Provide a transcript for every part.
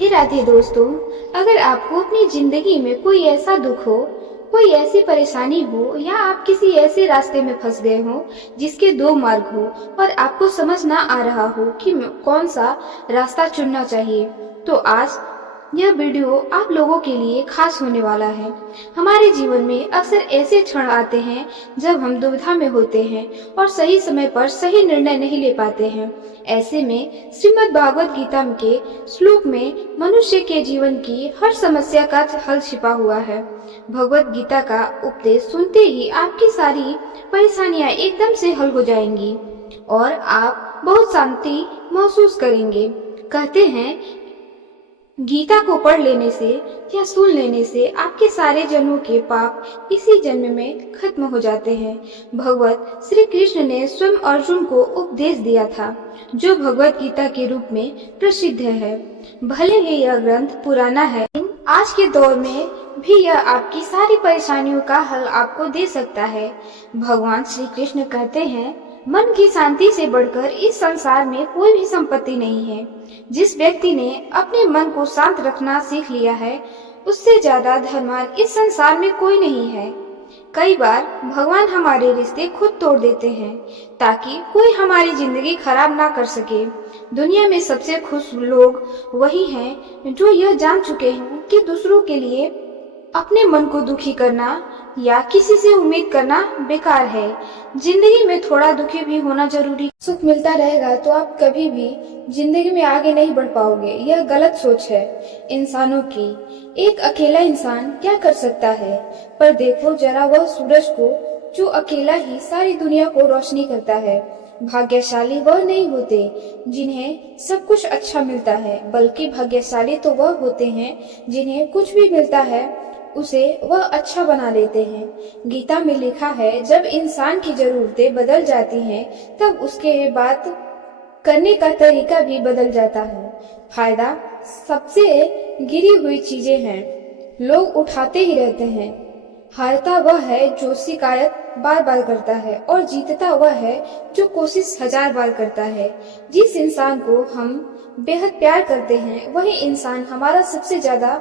राधे राधे दोस्तों। अगर आपको अपनी जिंदगी में कोई ऐसा दुख हो, कोई ऐसी परेशानी हो या आप किसी ऐसे रास्ते में फंस गए हो जिसके दो मार्ग हो और आपको समझ ना आ रहा हो कि कौन सा रास्ता चुनना चाहिए, तो आज यह वीडियो आप लोगों के लिए खास होने वाला है। हमारे जीवन में अक्सर ऐसे क्षण आते हैं जब हम दुविधा में होते हैं और सही समय पर सही निर्णय नहीं ले पाते हैं। ऐसे में श्रीमद् भागवत गीता के श्लोक में मनुष्य के जीवन की हर समस्या का हल छिपा हुआ है। भगवत गीता का उपदेश सुनते ही आपकी सारी परेशानियां एकदम से हल हो जाएंगी और आप बहुत शांति महसूस करेंगे। कहते हैं गीता को पढ़ लेने से या सुन लेने से आपके सारे जन्मों के पाप इसी जन्म में खत्म हो जाते हैं। भगवत श्री कृष्ण ने स्वयं अर्जुन को उपदेश दिया था, जो भगवत गीता के रूप में प्रसिद्ध है। भले ही यह ग्रंथ पुराना है, आज के दौर में भी यह आपकी सारी परेशानियों का हल आपको दे सकता है। भगवान श्री कृष्ण कहते हैं, मन की शांति से बढ़कर इस संसार में कोई भी संपत्ति नहीं है। जिस व्यक्ति ने अपने मन को शांत रखना सीख लिया है, उससे ज्यादा धनवान इस संसार में कोई नहीं है। कई बार भगवान हमारे रिश्ते खुद तोड़ देते हैं ताकि कोई हमारी जिंदगी खराब ना कर सके। दुनिया में सबसे खुश लोग वही हैं जो यह जान चुके हैं कि दूसरों के लिए अपने मन को दुखी करना या किसी से उम्मीद करना बेकार है। जिंदगी में थोड़ा दुखी भी होना जरूरी। सुख मिलता रहेगा तो आप कभी भी जिंदगी में आगे नहीं बढ़ पाओगे। यह गलत सोच है इंसानों की। एक अकेला इंसान क्या कर सकता है, पर देखो जरा वह सूरज को जो अकेला ही सारी दुनिया को रोशनी करता है। भाग्यशाली वह नहीं होते जिन्हें सब कुछ अच्छा मिलता है, बल्कि भाग्यशाली तो वह होते हैं जिन्हें कुछ भी मिलता है उसे वह अच्छा बना लेते हैं। गीता में लिखा है, जब इंसान की जरूरतें बदल जाती हैं तब उसके बात करने का तरीका भी बदल जाता है। फायदा सबसे गिरी हुई चीजें हैं, लोग उठाते ही रहते हैं। हारता वह है जो शिकायत बार बार करता है और जीतता वह है जो कोशिश 1000 बार करता है। जिस इंसान को हम बेहद प्यार करते हैं वही इंसान हमारा सबसे ज्यादा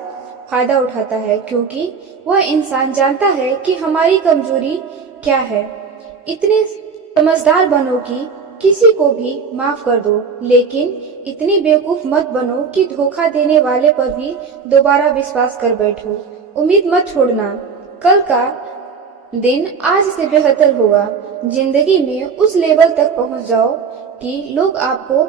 फायदा उठाता है, क्योंकि वह इंसान जानता है कि हमारी कमजोरी क्या है। इतने समझदार बनो कि किसी को भी माफ कर दो, लेकिन इतनी बेवकूफ मत बनो कि धोखा देने वाले पर भी दोबारा विश्वास कर बैठो। उम्मीद मत छोड़ना, कल का दिन आज से बेहतर होगा। जिंदगी में उस लेवल तक पहुंच जाओ कि लोग आपको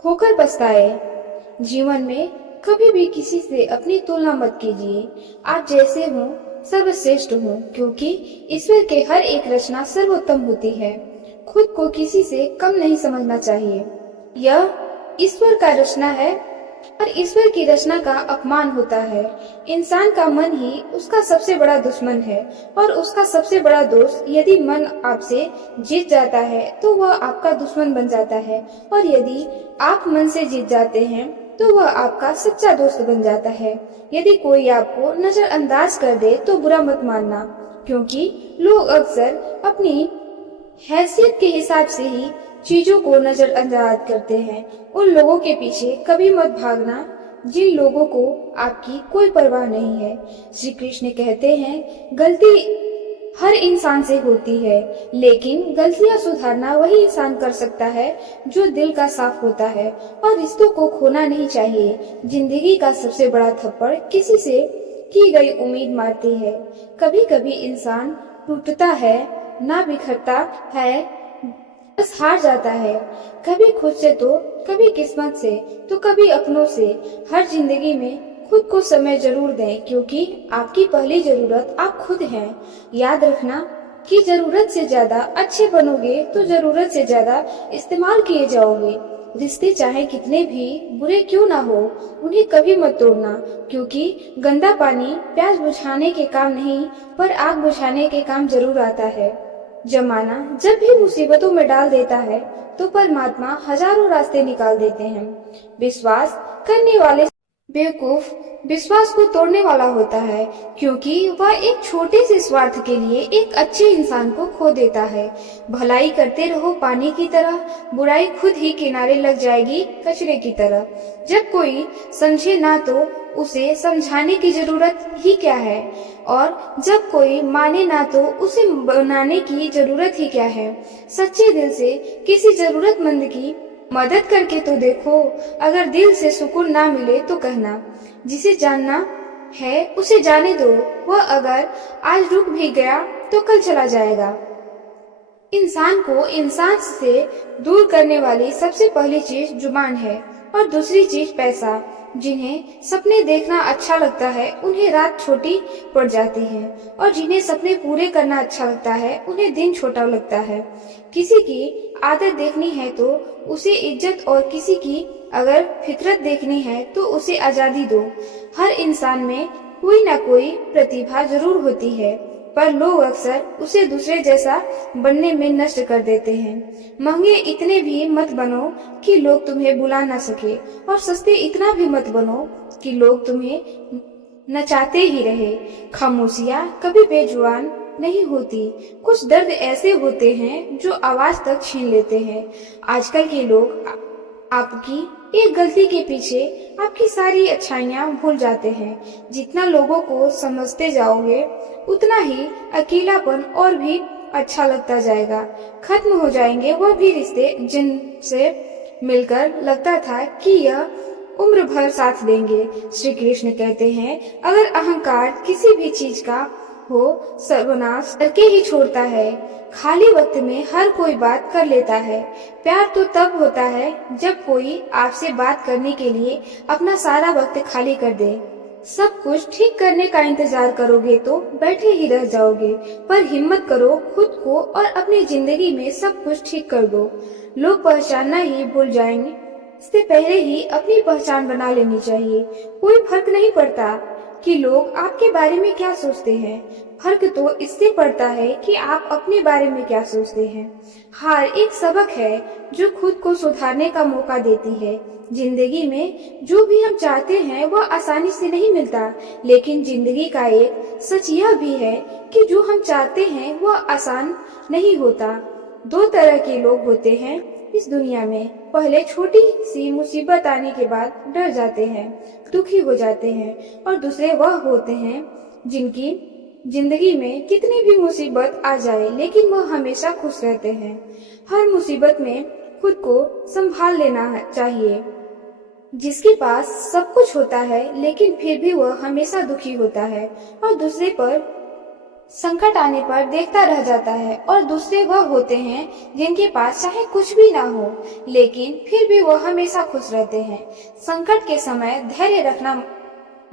खोकर पछताए। जीवन में कभी भी किसी से अपनी तुलना मत कीजिए। आप जैसे हो सर्वश्रेष्ठ हो, क्योंकि ईश्वर के हर एक रचना सर्वोत्तम होती है। खुद को किसी से कम नहीं समझना चाहिए। यह ईश्वर का रचना है और ईश्वर की रचना का अपमान होता है। इंसान का मन ही उसका सबसे बड़ा दुश्मन है और उसका सबसे बड़ा दोस्त। यदि मन आपसे जीत जाता है तो वह आपका दुश्मन बन जाता है, और यदि आप मन से जीत जाते हैं तो वह आपका सच्चा दोस्त बन जाता है। यदि कोई आपको नजरअंदाज कर दे तो बुरा मत मानना, क्योंकि लोग अक्सर अपनी हैसियत के हिसाब से ही चीजों को नजरअंदाज करते हैं। उन लोगों के पीछे कभी मत भागना जिन लोगों को आपकी कोई परवाह नहीं है। श्री कृष्ण कहते हैं, गलती हर इंसान से होती है, लेकिन गलतियां सुधारना वही इंसान कर सकता है जो दिल का साफ होता है। और रिश्तों को खोना नहीं चाहिए। जिंदगी का सबसे बड़ा थप्पड़ किसी से की गई उम्मीद मारती है। कभी कभी इंसान टूटता है, ना बिखरता है, बस हार जाता है। कभी खुद से तो कभी किस्मत से तो कभी अपनों से। हर जिंदगी में खुद को समय जरूर दें, क्योंकि आपकी पहली जरूरत आप खुद हैं। याद रखना कि जरूरत से ज्यादा अच्छे बनोगे तो जरूरत से ज्यादा इस्तेमाल किए जाओगे। रिश्ते चाहे कितने भी बुरे क्यों ना हो, उन्हें कभी मत तोड़ना, क्योंकि गंदा पानी प्यास बुझाने के काम नहीं पर आग बुझाने के काम जरूर आता है। जमाना जब भी मुसीबतों में डाल देता है तो परमात्मा हजारों रास्ते निकाल देते हैं। विश्वास करने वाले बेवकूफ विश्वास को तोड़ने वाला होता है, क्योंकि वह एक छोटे से स्वार्थ के लिए एक अच्छे इंसान को खो देता है। भलाई करते रहो पानी की तरह, बुराई खुद ही किनारे लग जाएगी कचरे की तरह। जब कोई समझे ना तो उसे समझाने की जरूरत ही क्या है, और जब कोई माने ना तो उसे बनाने की जरूरत ही क्या है। सच्चे दिल से किसी जरूरतमंद की मदद करके तो देखो। अगर दिल से सुकून ना मिले तो कहना, जिसे जानना है उसे जाने दो। वह अगर आज रुक भी गया तो कल चला जाएगा। इंसान को इंसान से दूर करने वाली सबसे पहली चीज जुबान है, और दूसरी चीज पैसा। जिन्हें सपने देखना अच्छा लगता है उन्हें रात छोटी पड़ जाती है, और जिन्हें सपने पूरे करना अच्छा लगता है उन्हें दिन छोटा लगता है। किसी की आदत देखनी है तो उसे इज्जत, और किसी की अगर फितरत देखनी है तो उसे आजादी दो। हर इंसान में कोई ना कोई प्रतिभा जरूर होती है, पर लोग अक्सर उसे दूसरे जैसा बनने में नष्ट कर देते हैं। महंगे इतने भी मत बनो कि लोग तुम्हें बुला ना सके, और सस्ते इतना भी मत बनो कि लोग तुम्हें नचाते ही रहे। खामोशियां कभी बेजुबान नहीं होती। कुछ दर्द ऐसे होते हैं जो आवाज तक छीन लेते हैं। आजकल के लोग आपकी एक गलती के पीछे आपकी सारी अच्छाइयाँ भूल जाते हैं। जितना लोगों को समझते जाओगे उतना ही अकेलापन और भी अच्छा लगता जाएगा। खत्म हो जाएंगे वह भी रिश्ते जिनसे मिलकर लगता था कि यह उम्र भर साथ देंगे। श्री कृष्ण कहते हैं, अगर अहंकार किसी भी चीज का हो सर्वनाश करके ही छोड़ता है। खाली वक्त में हर कोई बात कर लेता है। प्यार तो तब होता है जब कोई आपसे बात करने के लिए अपना सारा वक्त खाली कर दे। सब कुछ ठीक करने का इंतजार करोगे तो बैठे ही रह जाओगे, पर हिम्मत करो खुद को और अपनी जिंदगी में सब कुछ ठीक कर दो। लोग पहचानना ही भूल जाएंगे, इससे पहले ही अपनी पहचान बना लेनी चाहिए। कोई फर्क नहीं पड़ता कि लोग आपके बारे में क्या सोचते हैं, फर्क तो इससे पड़ता है कि आप अपने बारे में क्या सोचते हैं। हार एक सबक है जो खुद को सुधारने का मौका देती है। जिंदगी में जो भी हम चाहते हैं वह आसानी से नहीं मिलता, लेकिन जिंदगी का एक सच यह भी है कि जो हम चाहते हैं वह आसान नहीं होता। दो तरह के लोग होते हैं इस दुनिया में। पहले छोटी सी मुसीबत आने के बाद डर जाते हैं, दुखी हो जाते हैं, और दूसरे वह होते हैं जिनकी जिंदगी में कितनी भी मुसीबत आ जाए लेकिन वह हमेशा खुश रहते हैं। हर मुसीबत में खुद को संभाल लेना चाहिए। जिसके पास सब कुछ होता है लेकिन फिर भी वह हमेशा दुखी होता है, और दूसरे पर संकट आने पर देखता रह जाता है। और दूसरे वह होते हैं जिनके पास चाहे कुछ भी ना हो लेकिन फिर भी वह हमेशा खुश रहते हैं। संकट के समय धैर्य रखना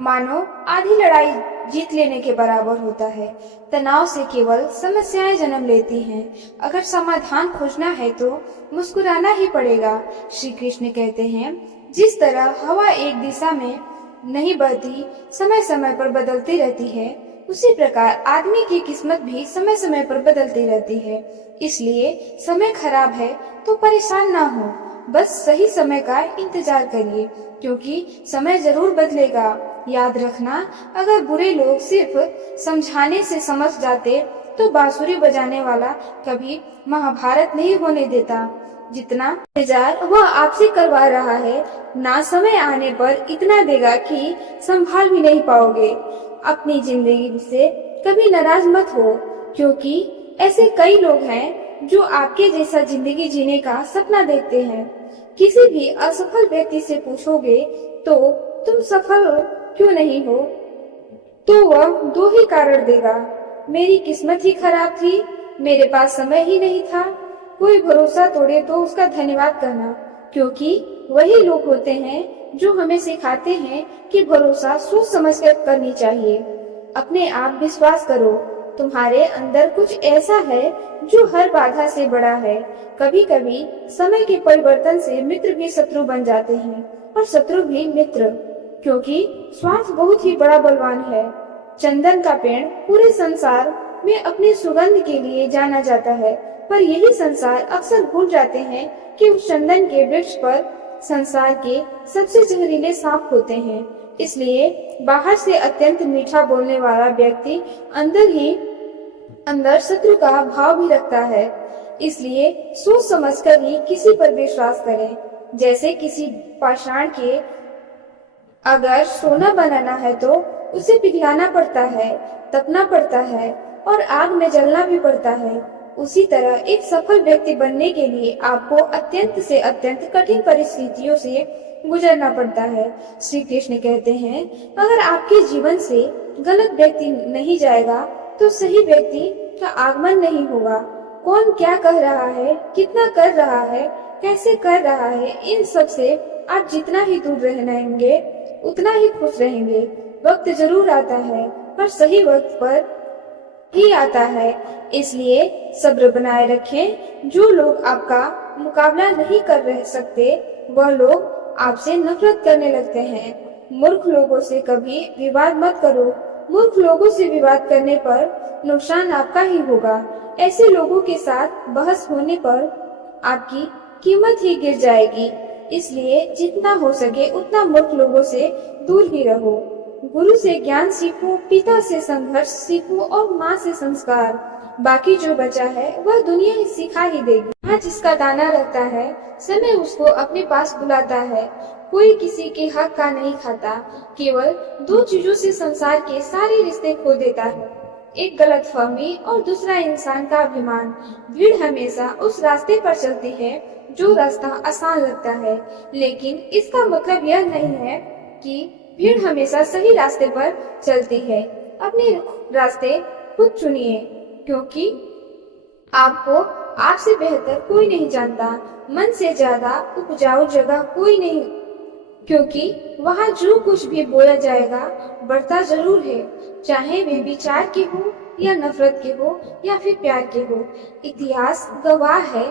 मानो आधी लड़ाई जीत लेने के बराबर होता है। तनाव से केवल समस्याएं जन्म लेती हैं। अगर समाधान खोजना है तो मुस्कुराना ही पड़ेगा। श्री कृष्ण कहते हैं, जिस तरह हवा एक दिशा में नहीं बहती, समय समय पर बदलती रहती है, उसी प्रकार आदमी की किस्मत भी समय समय पर बदलती रहती है। इसलिए समय खराब है तो परेशान ना हो, बस सही समय का इंतजार करिए, क्योंकि समय जरूर बदलेगा। याद रखना, अगर बुरे लोग सिर्फ समझाने से समझ जाते तो बांसुरी बजाने वाला कभी महाभारत नहीं होने देता। जितना इंतजार वह आपसे करवा रहा है, ना समय आने पर इतना देगा कि संभाल भी नहीं पाओगे। अपनी जिंदगी से कभी नाराज मत हो, क्योंकि ऐसे कई लोग हैं जो आपके जैसा जिंदगी जीने का सपना देखते हैं। किसी भी असफल व्यक्ति से पूछोगे तो तुम सफल क्यों नहीं हो, तो वह दो ही कारण देगा, मेरी किस्मत ही खराब थी, मेरे पास समय ही नहीं था। कोई भरोसा तोड़े तो उसका धन्यवाद करना, क्योंकि वही लोग होते हैं जो हमें सिखाते हैं कि भरोसा सोच समझ कर करनी चाहिए। अपने आप विश्वास करो, तुम्हारे अंदर कुछ ऐसा है जो हर बाधा से बड़ा है। कभी कभी समय के परिवर्तन से मित्र भी शत्रु बन जाते हैं, और शत्रु भी मित्र, क्योंकि स्वार्थ बहुत ही बड़ा बलवान है। चंदन का पेड़ पूरे संसार में अपनी सुगंध के लिए जाना जाता है, पर यही संसार अक्सर भूल जाते हैं कि उस चंदन के वृक्ष पर संसार के सबसे जहरीले सांप होते हैं। इसलिए बाहर से अत्यंत मीठा बोलने वाला व्यक्ति अंदर ही अंदर शत्रु का भाव भी रखता है। इसलिए सोच समझकर ही किसी पर विश्वास करें। जैसे किसी पाषाण के अगर सोना बनाना है तो उसे पिघलाना पड़ता है, तपना पड़ता है और आग में जलना भी पड़ता है। उसी तरह एक सफल व्यक्ति बनने के लिए आपको अत्यंत से अत्यंत कठिन परिस्थितियों से गुजरना पड़ता है। श्री कृष्ण कहते हैं, अगर आपके जीवन से गलत व्यक्ति नहीं जाएगा तो सही व्यक्ति का आगमन नहीं होगा। कौन क्या कह रहा है, कितना कर रहा है, कैसे कर रहा है, इन सब से आप जितना ही दूर रहेंगे उतना ही खुश रहेंगे। वक्त जरूर आता है पर सही वक्त पर ही आता है। इसलिए सब्र बनाए रखें। जो लोग आपका मुकाबला नहीं कर रह सकते वह लोग आपसे नफरत करने लगते हैं। मूर्ख लोगों से कभी विवाद मत करो। मूर्ख लोगों से विवाद करने पर नुकसान आपका ही होगा। ऐसे लोगों के साथ बहस होने पर आपकी कीमत ही गिर जाएगी। इसलिए जितना हो सके उतना मूर्ख लोगों से दूर ही रहो। गुरु से ज्ञान सीखो, पिता से संघर्ष सीखो और माँ से संस्कार। बाकी जो बचा है वह दुनिया ही सिखा ही देगी। यहाँ जिसका दाना रहता है समय उसको अपने पास बुलाता है। कोई किसी के हक का नहीं खाता। केवल दो चीजों से संसार के सारे रिश्ते खो देता है, एक गलतफहमी और दूसरा इंसान का अभिमान। भीड़ हमेशा उस रास्ते पर चलती है जो रास्ता आसान लगता है, लेकिन इसका मतलब यह नहीं है कि भीड़ हमेशा सही रास्ते पर चलती है। अपने रास्ते खुद चुनिए, क्योंकि आपको आपसे बेहतर कोई नहीं जानता। मन से ज्यादा उपजाऊ जगह कोई नहीं, क्योंकि वहाँ जो कुछ भी बोला जाएगा बढ़ता जरूर है, चाहे वे विचार के हो या नफरत के हो या फिर प्यार के हो। इतिहास गवाह है,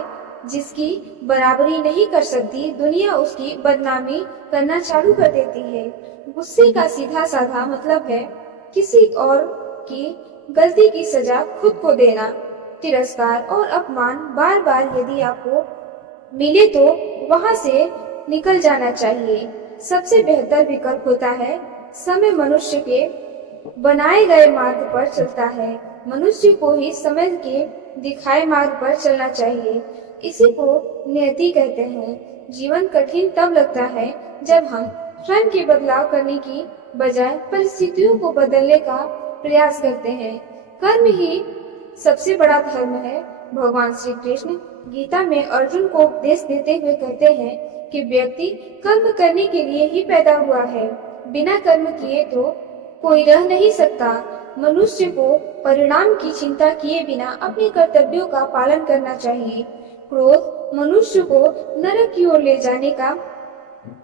जिसकी बराबरी नहीं कर सकती दुनिया उसकी बदनामी करना चालू कर देती है। गुस्से का सीधा साधा मतलब है किसी और की गलती की सजा खुद को देना। तिरस्कार और अपमान बार बार यदि आपको मिले तो वहां से निकल जाना चाहिए। सबसे बेहतर विकल्प होता है समय मनुष्य के बनाए गए मार्ग पर चलता है। मनुष्य को ही समय के दिखाए मार्ग पर चलना चाहिए। इसी को नियति कहते हैं। जीवन कठिन तब लगता है जब हम स्वयं के बदलाव करने की बजाय परिस्थितियों को बदलने का प्रयास करते हैं। कर्म ही सबसे बड़ा धर्म है। भगवान श्री कृष्ण गीता में अर्जुन को उपदेश देते हुए कहते हैं कि व्यक्ति कर्म करने के लिए ही पैदा हुआ है। बिना कर्म किए तो कोई रह नहीं सकता। मनुष्य को परिणाम की चिंता किए बिना अपने कर्तव्यों का पालन करना चाहिए। क्रोध मनुष्य को नरक की ओर ले जाने का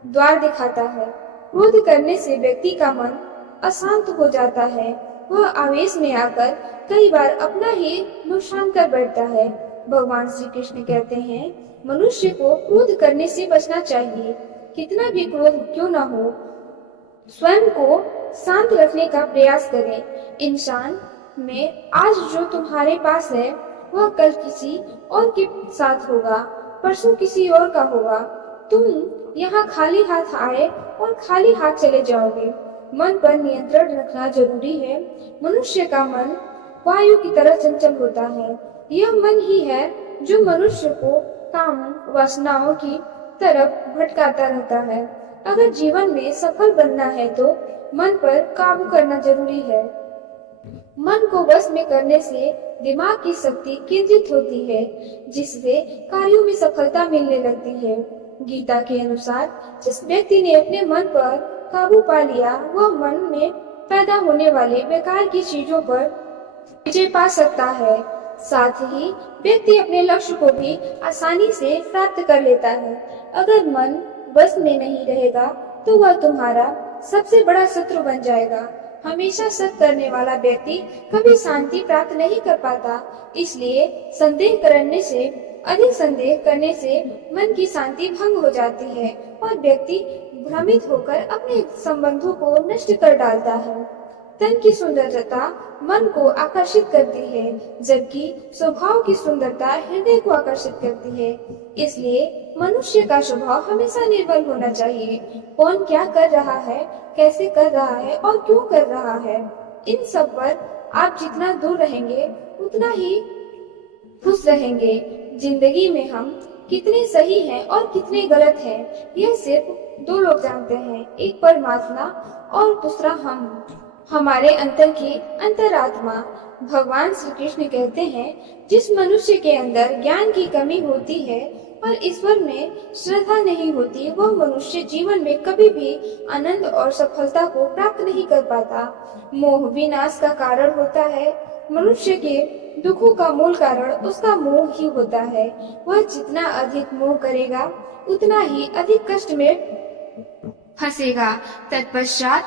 द्वार दिखाता है। क्रोध करने से व्यक्ति का मन अशांत हो जाता है। वह आवेश में आकर कई बार अपना ही नुकसान कर बैठता है। भगवान श्री कृष्ण कहते हैं, मनुष्य को क्रोध करने से बचना चाहिए। कितना भी क्रोध क्यों न हो, स्वयं को शांत रखने का प्रयास करें। इंसान में आज जो तुम्हारे पास है वह कल किसी और के साथ होगा, परसों किसी और का होगा। तुम यहाँ खाली हाथ आए और खाली हाथ चले जाओगे। मन पर नियंत्रण रखना जरूरी है। मनुष्य का मन वायु की तरह चंचल होता है। यह मन ही है जो मनुष्य को काम वासनाओं की तरफ भटकाता रहता है। अगर जीवन में सफल बनना है तो मन पर काबू करना जरूरी है। मन को वश में करने से दिमाग की शक्ति केंद्रित होती है, जिससे कार्यों में सफलता मिलने लगती है। गीता के अनुसार जिस व्यक्ति ने अपने मन पर काबू पा लिया वह मन में पैदा होने वाले बेकार की चीजों पर विजय पा सकता है। साथ ही व्यक्ति अपने लक्ष्य को भी आसानी से प्राप्त कर लेता है। अगर मन बस में नहीं रहेगा तो वह तुम्हारा सबसे बड़ा शत्रु बन जाएगा। हमेशा शक करने वाला व्यक्ति कभी शांति प्राप्त नहीं कर पाता। इसलिए संदेह करने से अधिक संदेह करने से मन की शांति भंग हो जाती है और व्यक्ति भ्रमित होकर अपने संबंधों को नष्ट कर डालता है। तन की सुंदरता मन को आकर्षित करती है, जबकि स्वभाव की सुंदरता हृदय को आकर्षित करती है। इसलिए मनुष्य का स्वभाव हमेशा निर्मल होना चाहिए। कौन क्या कर रहा है, कैसे कर रहा है और क्यों कर रहा है, इन सब पर आप जितना दूर रहेंगे उतना ही खुश रहेंगे। जिंदगी में हम कितने सही हैं और कितने गलत हैं, यह सिर्फ दो लोग जानते हैं, एक परमात्मा और दूसरा हम, हमारे अंतर की अंतरात्मा। भगवान श्री कृष्ण कहते हैं, जिस मनुष्य के अंदर ज्ञान की कमी होती है और ईश्वर में श्रद्धा नहीं होती, वह मनुष्य जीवन में कभी भी आनंद और सफलता को प्राप्त नहीं कर पाता। मोह विनाश का कारण होता है। मनुष्य के दुखों का मूल कारण उसका मोह ही होता है। वह जितना अधिक मोह करेगा उतना ही अधिक कष्ट में फंसेगा। तत्पश्चात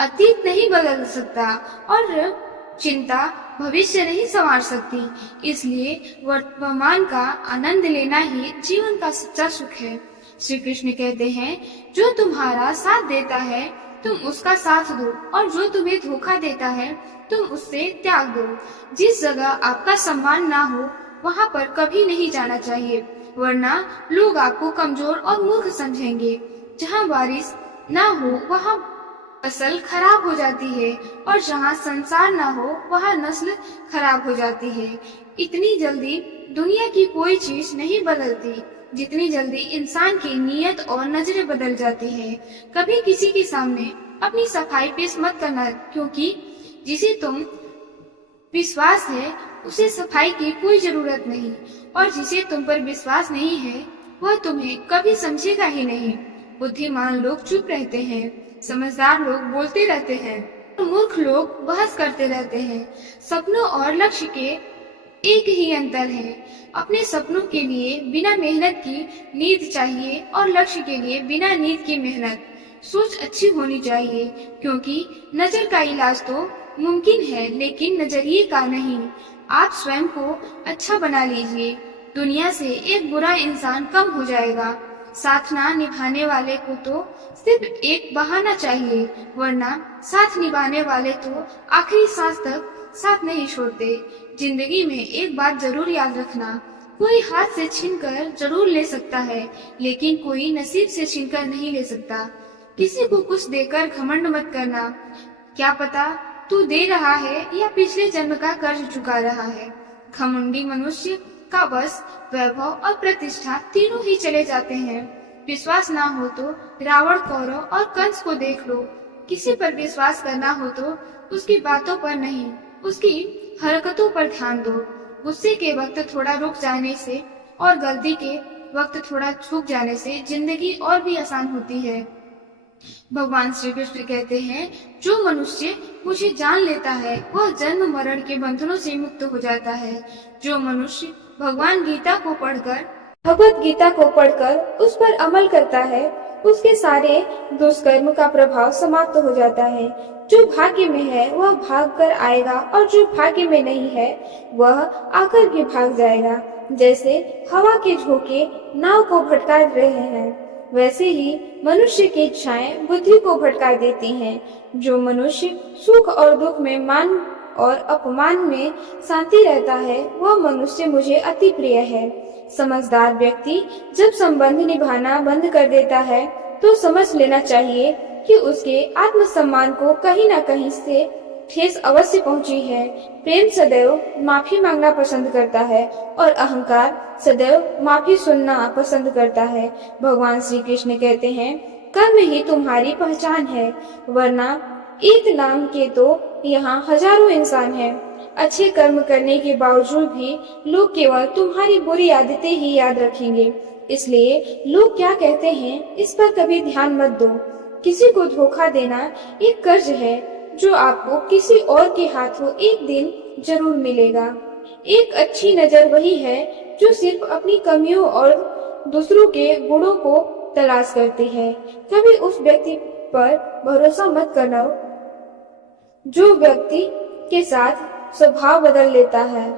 अतीत नहीं बदल सकता और चिंता भविष्य नहीं संवार सकती। इसलिए वर्तमान का आनंद लेना ही जीवन का सच्चा सुख है। श्री कृष्ण कहते हैं, जो तुम्हारा साथ देता है तुम उसका साथ दो, और जो तुम्हें धोखा देता है तुम उससे त्याग दो। जिस जगह आपका सम्मान ना हो वहाँ पर कभी नहीं जाना चाहिए, वरना लोग आपको कमजोर और मूर्ख समझेंगे। जहाँ बारिश ना हो वहाँ फसल खराब हो जाती है, और जहाँ संसार ना हो वहाँ नस्ल खराब हो जाती है। इतनी जल्दी दुनिया की कोई चीज नहीं बदलती जितनी जल्दी इंसान की नीयत और नजरें बदल जाती है। कभी किसी के सामने अपनी सफाई पेश मत करना, क्योंकि जिसे तुम विश्वास है उसे सफाई की कोई जरूरत नहीं, और जिसे तुम पर विश्वास नहीं है वह तुम्हें कभी समझेगा ही नहीं। बुद्धिमान लोग चुप रहते हैं, समझदार लोग बोलते रहते हैं, और मूर्ख लोग बहस करते रहते हैं। सपनों और लक्ष्य के एक ही अंतर है। अपने सपनों के लिए बिना मेहनत की नींद चाहिए, और लक्ष्य के लिए बिना नींद की मेहनत। सोच अच्छी होनी चाहिए, क्योंकि नजर का इलाज तो मुमकिन है लेकिन नजरिए का नहीं। आप स्वयं को अच्छा बना लीजिए, दुनिया से एक बुरा इंसान कम हो जाएगा। साथ ना निभाने वाले को तो सिर्फ एक बहाना चाहिए, वरना साथ निभाने वाले तो आखिरी सांस तक साथ नहीं छोड़ते। जिंदगी में एक बात जरूर याद रखना, कोई हाथ से छीनकर जरूर ले सकता है, लेकिन कोई नसीब से छीनकर नहीं ले सकता। किसी को कुछ देकर घमंड मत करना, क्या पता तू दे रहा है या पिछले जन्म का कर्ज चुका रहा है। घमंडी मनुष्य का बस वैभव और प्रतिष्ठा तीनों ही चले जाते हैं। विश्वास ना हो तो रावण, कौरव और कंस को देख लो। किसी पर विश्वास करना हो तो उसकी बातों पर नहीं, उसकी हरकतों पर ध्यान दो। गुस्से के वक्त थोड़ा रुक जाने से और गलती के वक्त थोड़ा झुक जाने से जिंदगी और भी आसान होती है। भगवान श्री कृष्ण कहते हैं, जो मनुष्य मुझे जान लेता है वह जन्म मरण के बंधनों से मुक्त हो जाता है। जो मनुष्य भगवान गीता को पढ़कर भगवत गीता को पढ़कर उस पर अमल करता है, उसके सारे दुष्कर्म का प्रभाव समाप्त हो जाता है। जो भाग्य में है वह भाग कर आएगा, और जो भाग्य में नहीं है वह आकर के भाग जाएगा। जैसे हवा के झोंके नाव को भटका रहे हैं, वैसे ही मनुष्य की इच्छाएं बुद्धि को भटका देती हैं। जो मनुष्य सुख और दुख में, मान और अपमान में शांति रहता है, वह मनुष्य मुझे अति प्रिय है। समझदार व्यक्ति जब संबंध निभाना बंद कर देता है तो समझ लेना चाहिए कि उसके आत्मसम्मान को कहीं न कहीं से ठेस अवश्य पहुंची है। प्रेम सदैव माफी मांगना पसंद करता है, और अहंकार सदैव माफी सुनना पसंद करता है। भगवान श्री कृष्ण कहते हैं, कर्म ही तुम्हारी पहचान है, वरना एक नाम के तो यहाँ हजारों इंसान हैं। अच्छे कर्म करने के बावजूद भी लोग केवल तुम्हारी बुरी आदतें ही याद रखेंगे। इसलिए लोग क्या कहते हैं इस पर कभी ध्यान मत दो। किसी को धोखा देना एक कर्ज है जो आपको किसी और के हाथों एक दिन जरूर मिलेगा। एक अच्छी नजर वही है जो सिर्फ अपनी कमियों और दूसरों के गुणों को तलाश करती है। कभी उस व्यक्ति पर भरोसा मत करना जो व्यक्ति के साथ स्वभाव बदल लेता है।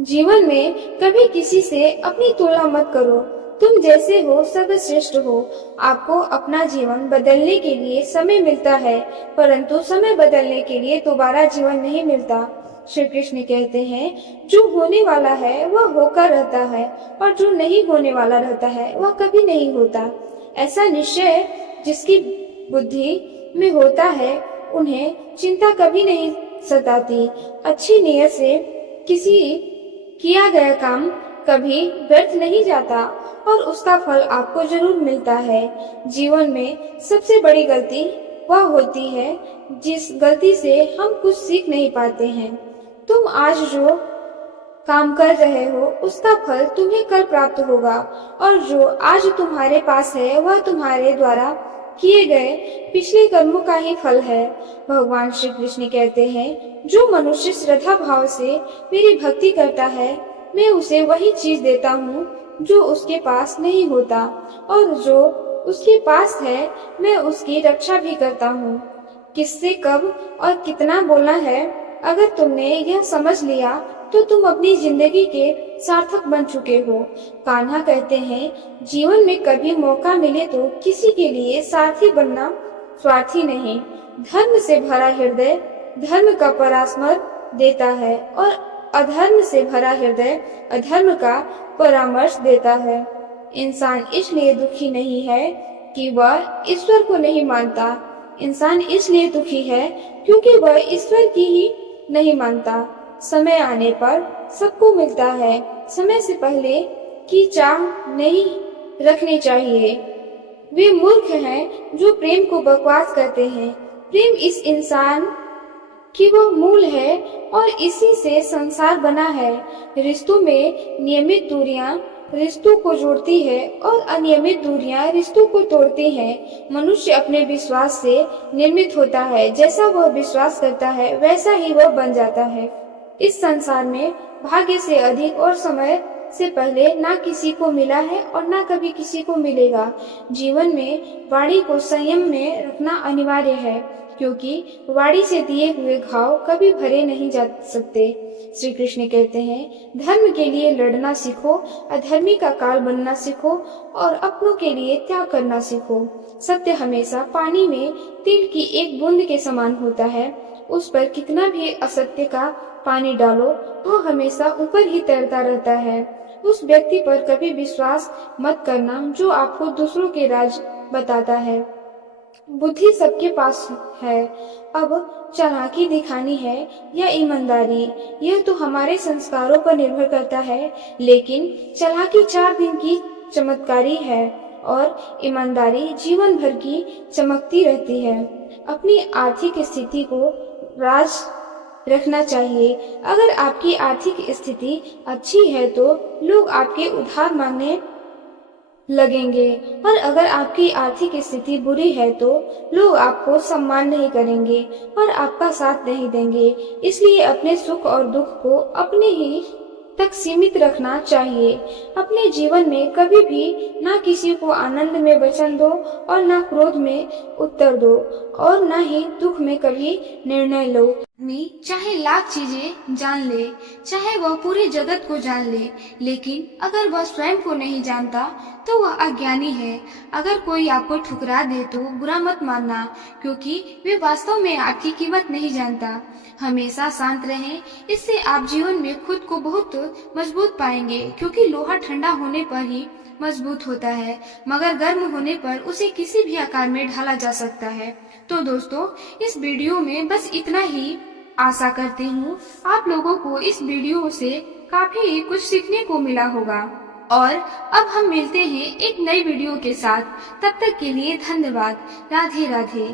जीवन में कभी किसी से अपनी तुलना मत करो। तुम जैसे हो सर्वश्रेष्ठ हो। आपको अपना जीवन बदलने के लिए समय मिलता है, परंतु समय बदलने के लिए दोबारा जीवन नहीं मिलता। श्री कृष्ण कहते हैं, जो होने वाला है वह होकर रहता है, और जो नहीं होने वाला रहता है वह कभी नहीं होता। ऐसा निश्चय जिसकी बुद्धि में होता है, उन्हें चिंता कभी नहीं सताती। अच्छी नीयत से किसी किया गया काम कभी व्यर्थ नहीं जाता, और उसका फल आपको जरूर मिलता है। जीवन में सबसे बड़ी गलती वह होती है जिस गलती से हम कुछ सीख नहीं पाते हैं। तुम आज जो काम कर रहे हो उसका फल तुम्हें कल प्राप्त होगा, और जो आज तुम्हारे पास है वह तुम्हारे द्वारा किए गए पिछले कर्मों का ही फल है। भगवान श्री कृष्ण कहते हैं, जो मनुष्य श्रद्धा भाव से मेरी भक्ति करता है, मैं उसे वही चीज देता हूँ जो उसके पास नहीं होता, और जो उसके पास है मैं उसकी रक्षा भी करता हूँ। किससे कब और कितना बोलना है, अगर तुमने यह समझ लिया तो तुम अपनी जिंदगी के सार्थक बन चुके हो। कान्हा कहते हैं, जीवन में कभी मौका मिले तो किसी के लिए सारथी बनना स्वार्थी नहीं। धर्म से भरा हृदय धर्म का परामर्श देता है, और अधर्म से भरा हृदय अधर्म का परामर्श देता है। इंसान इसलिए दुखी नहीं है कि वह ईश्वर को नहीं मानता, इंसान इसलिए दुखी है क्योंकि वह ईश्वर की ही नहीं मानता। समय आने पर सबको मिलता है, समय से पहले की चाह नहीं रखनी चाहिए। वे मूर्ख हैं जो प्रेम को बकवास करते हैं। प्रेम इस इंसान की वो मूल है, और इसी से संसार बना है। रिश्तों में नियमित दूरियां रिश्तों को जोड़ती है, और अनियमित दूरियां रिश्तों को तोड़ती हैं। मनुष्य अपने विश्वास से निर्मित होता है, जैसा वह विश्वास करता है वैसा ही वह बन जाता है। इस संसार में भाग्य से अधिक और समय से पहले ना किसी को मिला है और ना कभी किसी को मिलेगा। जीवन में वाणी को संयम में रखना अनिवार्य है, क्योंकि वाणी से दिए हुए घाव कभी भरे नहीं जा सकते। श्री कृष्ण कहते हैं, धर्म के लिए लड़ना सीखो, अधर्मी का काल बनना सीखो, और अपनों के लिए त्याग करना सीखो। सत्य हमेशा पानी में तिल की एक बूंद के समान होता है। उस पर कितना भी असत्य का पानी डालो वो हमेशा ऊपर ही तैरता रहता है। उस व्यक्ति पर कभी विश्वास मत करना जो आपको दूसरों के राज बताता है। बुद्धि सबके पास है, अब चालाकी दिखानी है या ईमानदारी, यह तो हमारे संस्कारों पर निर्भर करता है। लेकिन चालाकी 4 दिन की चमत्कारी है, और ईमानदारी जीवन भर की चमकती रहती है। अपनी आर्थिक स्थिति को राज रखना चाहिए। अगर आपकी आर्थिक स्थिति अच्छी है तो लोग आपके उधार मांगने लगेंगे, और अगर आपकी आर्थिक स्थिति बुरी है तो लोग आपको सम्मान नहीं करेंगे और आपका साथ नहीं देंगे। इसलिए अपने सुख और दुख को अपने ही तक सीमित रखना चाहिए। अपने जीवन में कभी भी ना किसी को आनंद में वचन दो और ना क्रोध में उत्तर दो, और ना ही दुख में कभी निर्णय लो। आदमी चाहे लाख चीजें जान ले, चाहे वह पूरे जगत को जान ले, लेकिन अगर वह स्वयं को नहीं जानता तो वह अज्ञानी है। अगर कोई आपको ठुकरा दे तो बुरा मत मानना, क्योंकि वे वास्तव में आपकी कीमत नहीं जानता। हमेशा शांत रहें, इससे आप जीवन में खुद को बहुत मजबूत पाएंगे, क्योंकि लोहा ठंडा होने पर ही मजबूत होता है, मगर गर्म होने पर उसे किसी भी आकार में ढाला जा सकता है। तो दोस्तों, इस वीडियो में बस इतना ही। आशा करती हूँ आप लोगों को इस वीडियो से काफी कुछ सीखने को मिला होगा, और अब हम मिलते हैं एक नई वीडियो के साथ। तब तक के लिए धन्यवाद। राधे राधे।